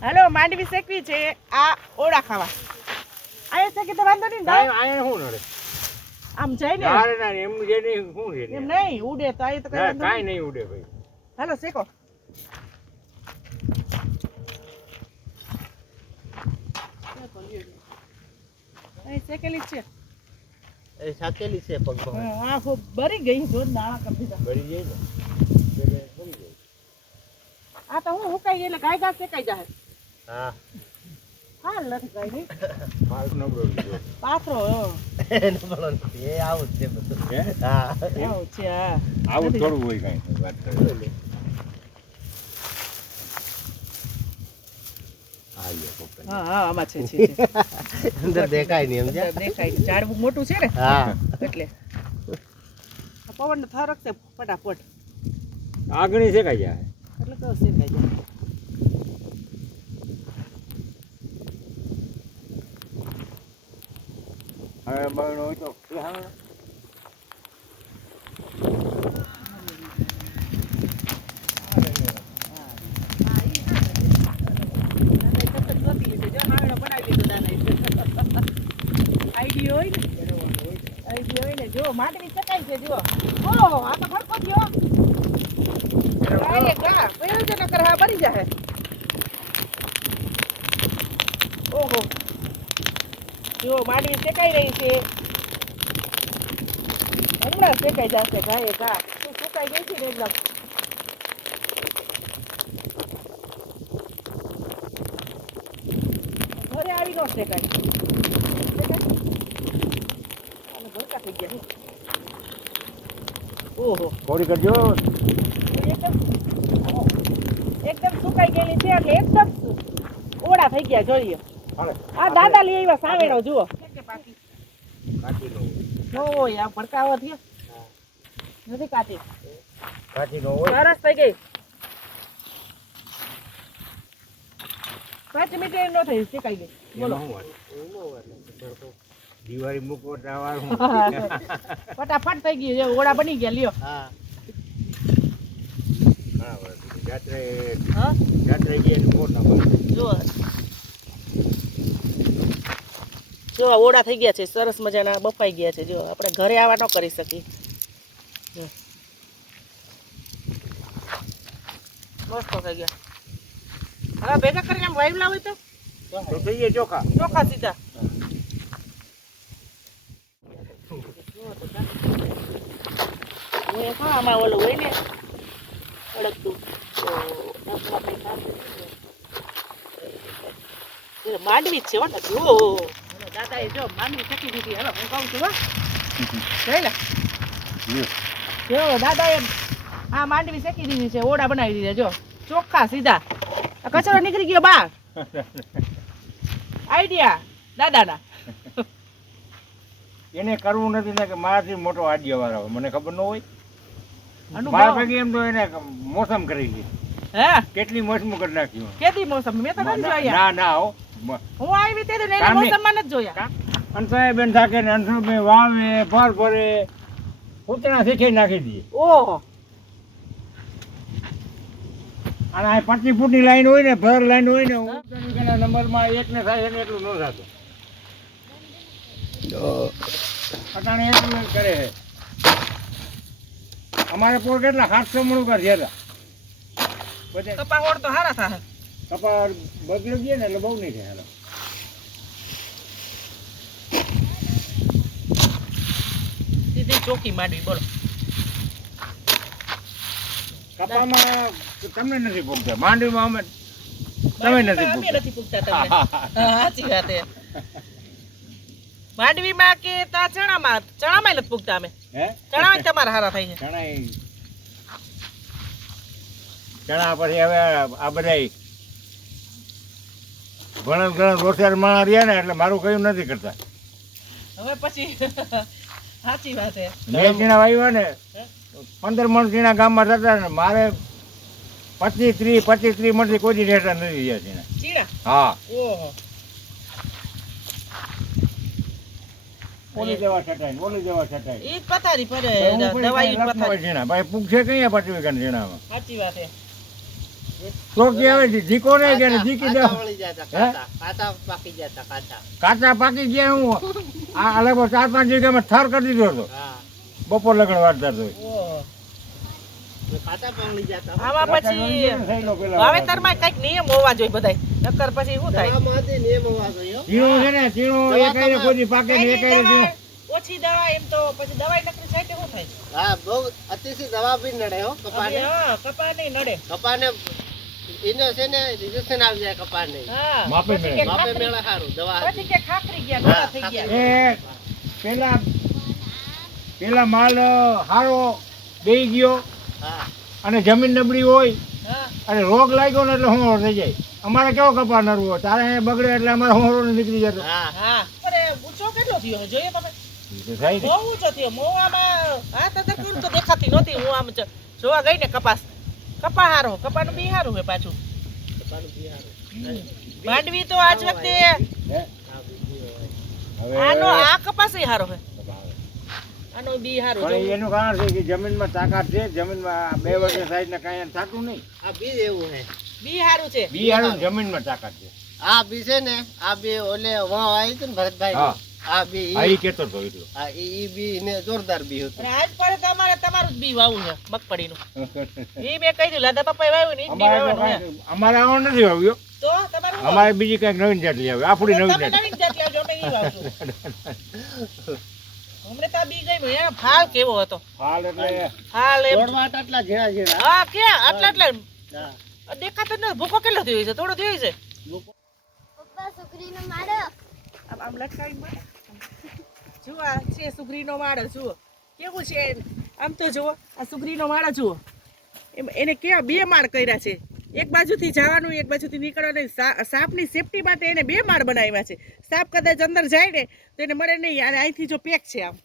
હાલો માંડવી શેકવી છે આ ઓળા ખાવા આયા છે કે તો વાંધો નહીં આયા હું નડે આમ જઈને ના એમ જે નહીં હું છે એમ નહીં ઉડે તો આયા તો કઈ વાંધો કાઈ નહીં ઉડે ભાઈ હાલો શેકો એ શેકેલી છે એ સાકેલી છે પગ આ ખૂબ બરી ગઈ જો નાળા કરી દીધા ભરી જાય ને બની જાય આ તો હું હુકાઈ ગઈ એટલે ગાય ઘાસ શેકાઈ જાય હા હા નથી ગાય નહીં માર્ક નબળો લીધો પાથરો નબળો નથી એ આવું જ છે બધું હે હા આવું છે હા આવું થોડું હોય કાઈ વાત કરે હા હા આમાં છે અંદર દેખાય નહીં એમ છે દેખાય ઝાડવું મોટું છે ને હા એટલે પવન થરક છે ફટાફટ આગણી છે કાઈ જાય એટલે તો શેકાઈ જાય હવે બળનો હોય તો હા જો માંડવી ચકાઈ છે જો ઓ આ તો ખડકો થયો કાય ગા પ્રયોજન કરવા બની જાય ઓહો જો માંડવી ચકાઈ રહી છે હમણાં ચકાઈ જશે ગાય ગા તું સુકાઈ ગઈ છે ને એકદમ ઘરે આવી નો શેકાય ઓહો થોડી કરજો એકદમ સુકાઈ ગયેલી છે એટલે એકદમ ઓડા થઈ ગયા જોઈએ હાલે આ દાદા લઈ આવ્યા સાવેડો જુઓ કાચી નો નો હોય આ ભડકાવો થયો નથી કાચી કાચી નો હોય સરસ થઈ ગઈ 5 મિનિટ નો થઈ શેકાઈ ગઈ બોલો દિવાળી મૂકો ટાવાનું ફટાફટ થઈ ગઈ છે ઓડા બની ગયા લ્યો હા જાત્રે હા જાત્રે ગયા મોટા બને જો જો ઓડા થઈ ગયા છે સરસ મજાના બફાઈ ગયા છે જો આપણે ઘરે આવા ન કરી શકીએ મસ્ત થઈ ગયા હવે ભેગા કરીને આમ વાઈવ લાવો તો થઈ ગયા ચોખા ચોખા સીધા આમાં ઓલું હોય ને અડકતું માંડવી જ છે હો જો દાદાએ જો માંડવી ચકી દીધી હવે હું કહું છું હો જઈ લે જો દાદાએ આ માંડવી શેકી દીધી છે ઓડા બનાવી દીધા જો ચોખ્ખા સીધા કચરો નીકળી ગયો બહાર આઈડિયા દાદાના એને કરવું નથી ને કે મારાથી મોટો આડિયો વાળો મને ખબર ન હોય મારા ભેગી એમ તો એને મોસમ કરી ગઈ હે કેટલી મોસમ કરી નાખ્યું કેદી મોસમ મેં તો નથી જોયા ના ના હો હું આવી તે ને મોસમમાં નથી જોયા અંસાય બેન થાકે ને અંસુભાઈ વાવે ફર ફરે ઉતરા શીખી નાખી દઈએ ઓહો અને આ 25 ફૂટની લાઈન હોય ને ભર લાઈન હોય ને ઉતરાના નંબરમાં એક ને થાય ને એટલું ન થતું અટાણે એટલું કરે છે અમારે પોર કેટલા 700 મણું કર છે પછી કપા હોડ તો હારા થાય કપા બગડી ગયે ને એટલે બહુ નહીં થાય હાલો સીધી ચોકી માંડવી બોલો કપામાં તમને નથી પૂગતા માંડવીમાં અમે તમે નથી પૂગતા તમને સાચી વાત છે માંડવીમાં કે તા ચણામાં નથી પૂગતા અમે હે ચણા તમારા હારા થાય છે ઘણા ચણા પછી હવે આ બધા ઘણા રોસિયાર માણસ રહ્યા ને એટલે મારું કયું નથી કરતા. હવે પછી સાચી વાત છે. મેં ચીણા વાવ્યા ને 15 મણ ચીણા ગામમાં થતા ને મારે 25-30 મણથી કોઈ દી રહેતા નથી ગયા ચીણા. ચીણા હા ઓહો ઓલી દવા છટાય ઓલી દવા છટાય ઈ જ પથારી પડે દવાઈ પથારી ચીણા ભાઈ પૂછે કઈ 5 વીઘા ચીણામાં સાચી વાત છે. તો કે હવે જીકો નહીં કે જીકી દે કાચા વળી જતા, કાચા પાકી જતા, કાચા. કાચા પાકી ગયા હું આ લગભગ 4-5 વીઘામાં થર કરી દીધો હતો હા, બપોર લગણ વાળતા તો ઓહો તો કાચા પાણી જતા. આમાં પછી વાવેતરમાં કઈક નિયમ હોવા જોઈએ બધાય નકર પછી શું થાય દવામાં હતી નિયમ હોવા જોઈએ, હો. ચીણો છે ને ચીણો એક આયરે કોઈ દી પાકે ને એક આયરે ચીણો ઓછી દવા એમ તો પછી દવાઈ નકરી સાઈટે શું થાય હા, બહુ અતિશય દવા બી નડે, હો, કપાને. હા કપા નહીં નડે કપાને એને છે ને રિજેક્શન આવી જાય, કપાને. હા માપે પછી મેળે. કે માપે ખાખરી- મેળા સારું, દવા પછી કે ખાખરી ગયા ગોળા થઈ ગયા એ પેલા માલ હારો બેઈ ગયો હા, અને જમીન નબળી હોય હા અને રોગ લાગ્યો ને એટલે હોંરો થઈ જાય. અમારે કેવો કપા નરવો તારે અહીંયા બગડે એટલે અમારે હોંરો નીકળી જતો. હા. હા અરે ઊંચો કેટલો થયો જોઈએ તમે ઈ તો થાય ને. બહુ ઊંચો થયો મોવામાં હાથ ધકું તો દેખાતી નહોતી હું આમ જોવા ગઈ ને કપાસ કપા હારો કપાનું બી હારું હે પાછું કપાનું બી સારું. માંડવી તો આજ વખતે હે? હા, બીજી હોય. હવે આનો આ કપાસ હારો હે આનો બી હારું પણ જો એનું કારણ છે કે જમીનમાં તાકાત છે જમીનમાં 2 વર્ષની સાઈઝને કાંઈ થતું નહીં. આ બીજ એવું છે. બી હારું છે બી હારું જમીનમાં તાકાત છે. આ બી છે ને, આ બી ઓલે વાં આવ્યું હતું ને ભરતભાઈ, હા. આ બી હા ઈ કહેતો હતો એટલો. હા, ઈ બી ને જોરદાર બી હતું. અને આજ પડે તો અમારે તમારું જ બી વાવવું છે મગફળીનું એ મેં કહી દીધું લાદા પપ્પાએ વાવ્યું ને ઈ જ બી અમારે તો વાવવાનું છે. કાંઈ- અમારે આવો નથી વાવ્યો. તો તમારું શું? અમારે બીજી કઈક નવીન જાત લઈ આવે આપણી નવીન તમે જાત. નવીન જાત લાવજો અમે ઈ વાવશું હમણે તો આ બી ગયું એ ફાલ કેવો હતો હાલ એટલે ફાલ એમ દોડવા તો આટલા ઝીણા ઝીણા. હા ક્યાં આટલા આટલા હા. દેખાતો જ નથી ભૂકો કેટલો થયો છે થોડો થયો છે પપ્પા છોકરીને મારો આમ લટકાવી મળે જુઓ આ છે સુગરીનો માળો જુઓ કેવું છે આમ તો જુઓ આ સુગરીનો માળો જુઓ એને કેવા 2 માળ કર્યા છે એક બાજુથી જવાનું એક બાજુથી નીકળવાનું સાપની સેફટી માટે એને 2 માળ બનાવ્યા છે સાપ કદાચ અંદર જાય ને તો એને મળે નહીં અને અહીંથી જો પેક છે આમ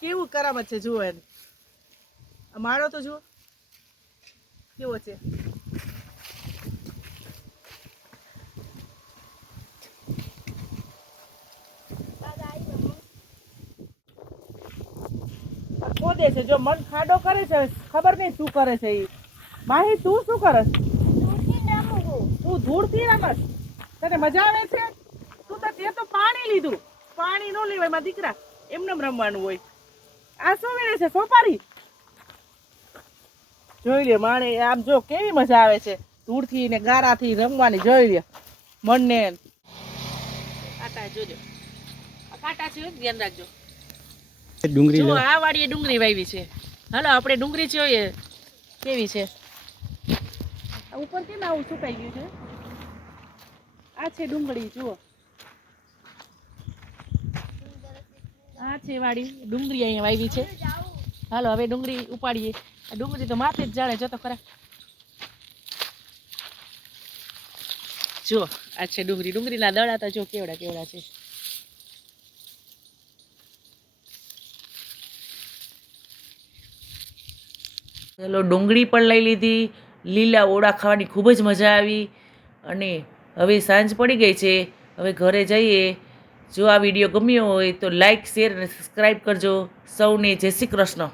કેવું કરામત છે જુઓ એને આ માળો તો જુઓ કેવો છે ખોદે છે જો મન ખાડો કરે છે ખબર નહીં શું કરે છે ઈ માહી તું શું કરસ તું ધૂળથી રમસ તને મજા આવે છે તું તો તે તો પાણી લીધું પાણી નો લેવાય મારા દીકરા એમને રમવાનું હોય આ શું વેણે છે સોપારી જોઈ લે માણે આમ જો કેવી મજા આવે છે ધૂળથી ને ગારાથી રમવાની જોઈ લે મનને કાંટા જોજો આ કાંટા છે ધ્યાન રાખજો ડુંગળી જો આ વાડીએ ડુંગળી વાવી છે હાલો આપણે ડુંગળી જોઈએ કેવી છે આ ઉપર કેમ આવું સુકાઈ ગયું છે આ છે ડુંગળી જુઓ આ છે વાડી ડુંગળી અહીંયા વાવી છે હાલો હવે ડુંગળી ઉપાડીએ આ ડુંગળી તો માથે જ જાળે જતો ખરા જો આ છે ડુંગળીના દડા તો જો કેવડા કેવડા છે ચલો ડુંગળી પણ લઈ લીધી લીલા ઓળા ખાવાની ખૂબ જ મજા આવી અને હવે સાંજ પડી ગઈ છે હવે ઘરે જઈએ જો આ વિડીયો ગમ્યો હોય તો લાઈક શેર અને સબસ્ક્રાઈબ કરજો સૌને જય શ્રી કૃષ્ણ.